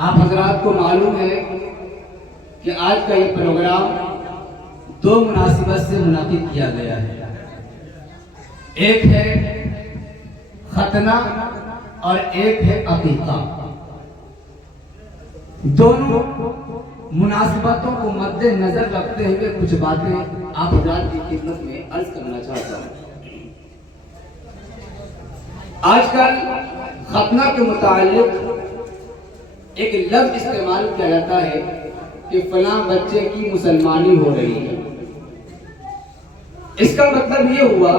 آپ حضرات کو معلوم ہے کہ آج کا یہ پروگرام دو مناسبت سے منعقد کیا گیا ہے. ایک ہے ختنہ اور ایک ہے عقیقہ. دونوں مناسبتوں کو مد نظر رکھتے ہوئے کچھ باتیں آپ حضرات کی خدمت میں عرض کرنا چاہتا ہوں. آج کل ختنہ کے متعلق ایک لفظ استعمال کیا جاتا ہے کہ فلاں بچے کی مسلمانی ہو رہی ہے. اس کا مطلب یہ ہوا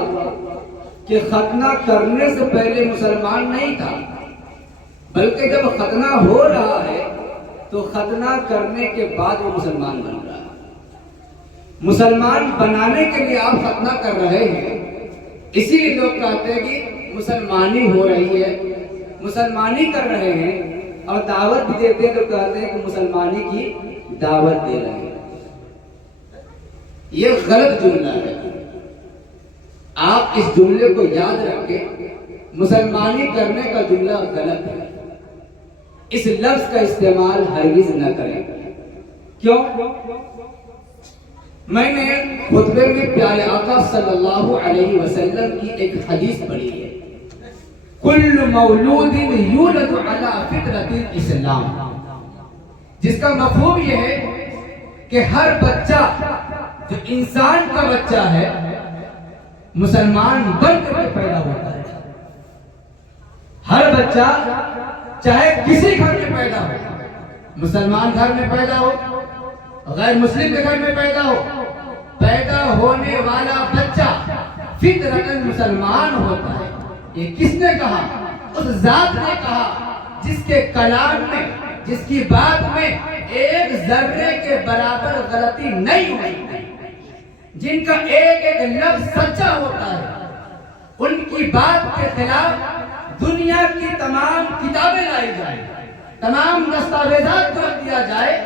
کہ ختنہ کرنے سے پہلے مسلمان نہیں تھا، بلکہ جب ختنہ ہو رہا ہے تو ختنہ کرنے کے بعد وہ مسلمان بن رہا ہے. مسلمان بنانے کے لیے آپ ختنہ کر رہے ہیں، اسی لیے لوگ کہتے ہیں کہ مسلمانی ہو رہی ہے، مسلمانی کر رہے ہیں، اور دعوت بھی دیتے ہیں تو کہتے ہیں کہ مسلمانی کی دعوت دے رہے ہیں. یہ غلط جملہ ہے. آپ اس جملے کو یاد رکھیں، مسلمانی کرنے کا جملہ غلط ہے. اس لفظ کا استعمال ہرگز نہ کریں. کیوں؟ میں نے خطبے میں پیارے آقا صلی اللہ علیہ وسلم کی ایک حدیث پڑھی ہے، کل مولود یولد علی فطرت الاسلام، جس کا مفہوم یہ ہے کہ ہر بچہ جو انسان کا بچہ ہے مسلمان بن کر کے پیدا ہوتا ہے. ہر بچہ چاہے کسی گھر میں پیدا ہو، مسلمان گھر میں پیدا ہو، غیر مسلم کے گھر میں پیدا ہو، پیدا ہونے والا بچہ فطرتاً مسلمان ہوتا ہے. یہ کس نے کہا؟ اس ذات نے کہا جس کے کلام میں، جس کی بات میں ایک ذرے کے برابر غلطی نہیں ہوئی، جن کا ایک ایک لفظ سچا ہوتا ہے. ان کی بات کے خلاف دنیا کی تمام کتابیں لائی جائیں، تمام دستاویزات کو رکھ دیا جائے.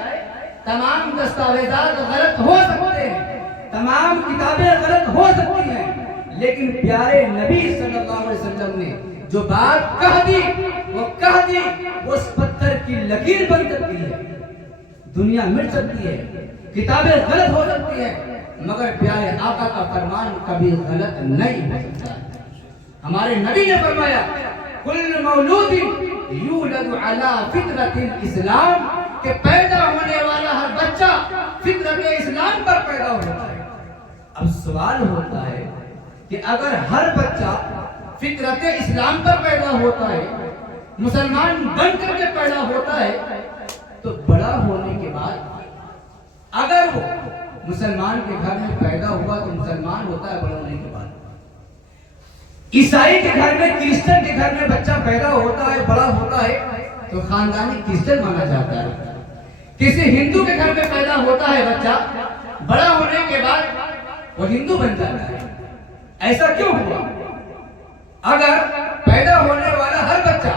تمام دستاویزات غلط ہو سکتے ہیں، تمام کتابیں غلط ہو سکتی ہیں، لیکن پیارے نبی صلی اللہ علیہ وسلم نے جو بات کہہ دی وہ اس پتھر کی لکیر بن سکتی ہے. دنیا مٹ سکتی ہے، کتابیں غلط ہو سکتی ہیں، مگر پیارے آقا کا فرمان کبھی غلط نہیں ہو سکتا. ہمارے نبی نے فرمایا کل مولود یولد علی فطرت الاسلام، کہ پیدا ہونے والا ہر بچہ فطرت اسلام پر پیدا ہوتا ہے. اب سوال ہوتا ہے کہ اگر ہر بچہ فطرت اسلام پر پیدا ہوتا ہے، مسلمان بن کر کے پیدا ہوتا ہے، تو بڑا ہونے کے بعد اگر وہ مسلمان کے گھر میں پیدا ہوا تو مسلمان ہوتا ہے بڑا ہونے کے بعد. عیسائی کے گھر میں، کرسچن کے گھر میں بچہ پیدا ہوتا ہے، بڑا ہوتا ہے تو خاندانی کرسچن مانا جاتا ہے. کسی ہندو کے گھر میں پیدا ہوتا ہے بچہ، بڑا ہونے کے بعد وہ ہندو بن جاتا ہے. ایسا کیوں ہوا؟ اگر پیدا ہونے والا ہر بچہ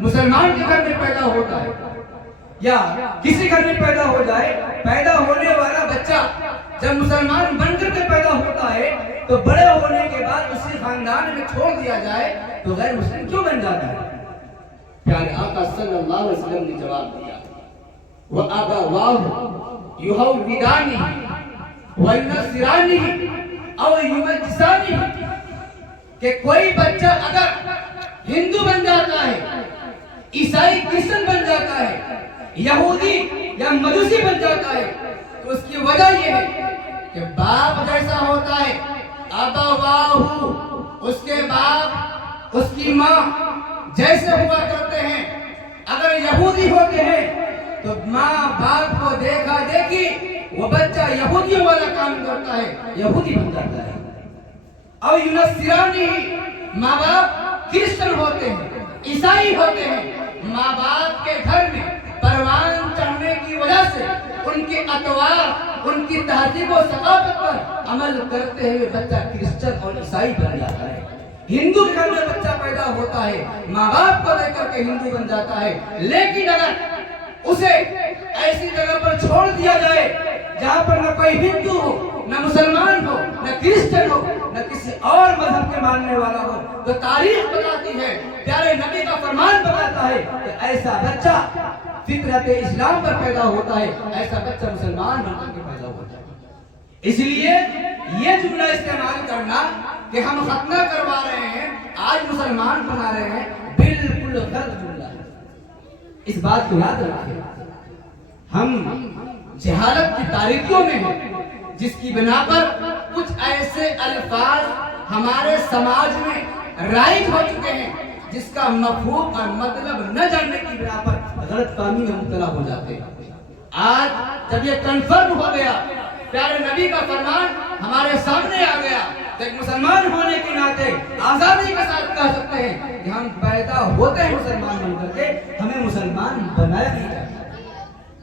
مسلمان کے گھر میں پیدا ہوتا ہے یا کسی گھر میں پیدا ہو جائے، پیدا ہونے والا بچہ جب مسلمان بن کر کے پیدا ہوتا ہے تو بڑے ہونے کے بعد اسی خاندان میں چھوڑ دیا جائے تو غیر مسلم کیوں بن جاتا ہے؟ پیارے آقا صلی اللہ علیہ وسلم نے جواب دیا وَأَبَوَاهُ يُهَوِّدَانِهِ وَيُنَصِّرَانِهِ أَوْ يُمَجِّسَانِهِ، کہ کوئی بچہ اگر ہندو بن جاتا ہے، عیسائی کرسچن بن جاتا ہے، یہودی یا مجوسی بن جاتا ہے، تو اس کی وجہ یہ ہے کہ باپ جیسا ہوتا ہے، ابواہو، اس کے باپ اس کی ماں جیسے ہوا کرتے ہیں. اگر یہودی ہوتے ہیں تو ماں باپ کو دیکھا دیکھی وہ بچہ یہودیوں والا کام کرتا ہے، یہودی بن جاتا ہے. اور یونسرانی، ماں باپ کرسچن ہوتے ہیں، عیسائی ہوتے ہیں، ماں باپ کے گھر میں پروان چڑھنے کی وجہ سے ان کے اطوار، ان کی تہذیب و ثقافت پر عمل کرتے ہوئے بچہ کرسچن اور عیسائی بن جاتا ہے. ہندو کے گھر میں بچہ پیدا ہوتا ہے، ماں باپ کو دیکھ کر کے ہندو بن جاتا ہے. لیکن اگر اسے ایسی جگہ پر چھوڑ دیا جائے جہاں پر نہ کوئی ہندو ہو، نہ مسلمان ہو، نہ کرسچن ہو، نہ کسی اور مذہب کے ماننے والا ہو، تو تاریخ بتاتی ہے، پیارے نبی کا فرمان بتاتا ہے کہ ایسا بچہ فطرت اسلام پر پیدا ہوتا ہے ایسا بچہ مسلمان بن کر کے پیدا ہوتا ہے۔ اس لیے یہ جملہ استعمال کرنا کہ ہم ختنہ کروا رہے ہیں آج مسلمان بنا رہے ہیں بالکل غلط جملہ ہے۔ اس بات کو یاد رکھیں، ہم جہالت کی تاریکیوں میں ہیں جس کی بنا پر کچھ ایسے الفاظ ہمارے سماج میں رائج ہو چکے ہیں جس کا مفہوم اور مطلب نہ جاننے کی بنا پر غلط فہمی میں مبتلا ہو جاتے ہیں۔ آج جب یہ کنفرم ہو گیا، پیارے نبی کا فرمان ہمارے سامنے آ گیا، تو ایک مسلمان ہونے کے ناطے آزادی کے ساتھ کہہ سکتے ہیں کہ ہم پیدا ہوتے ہیں مسلمان بن کر کے، ہمیں مسلمان بنایا نہیں جاتا۔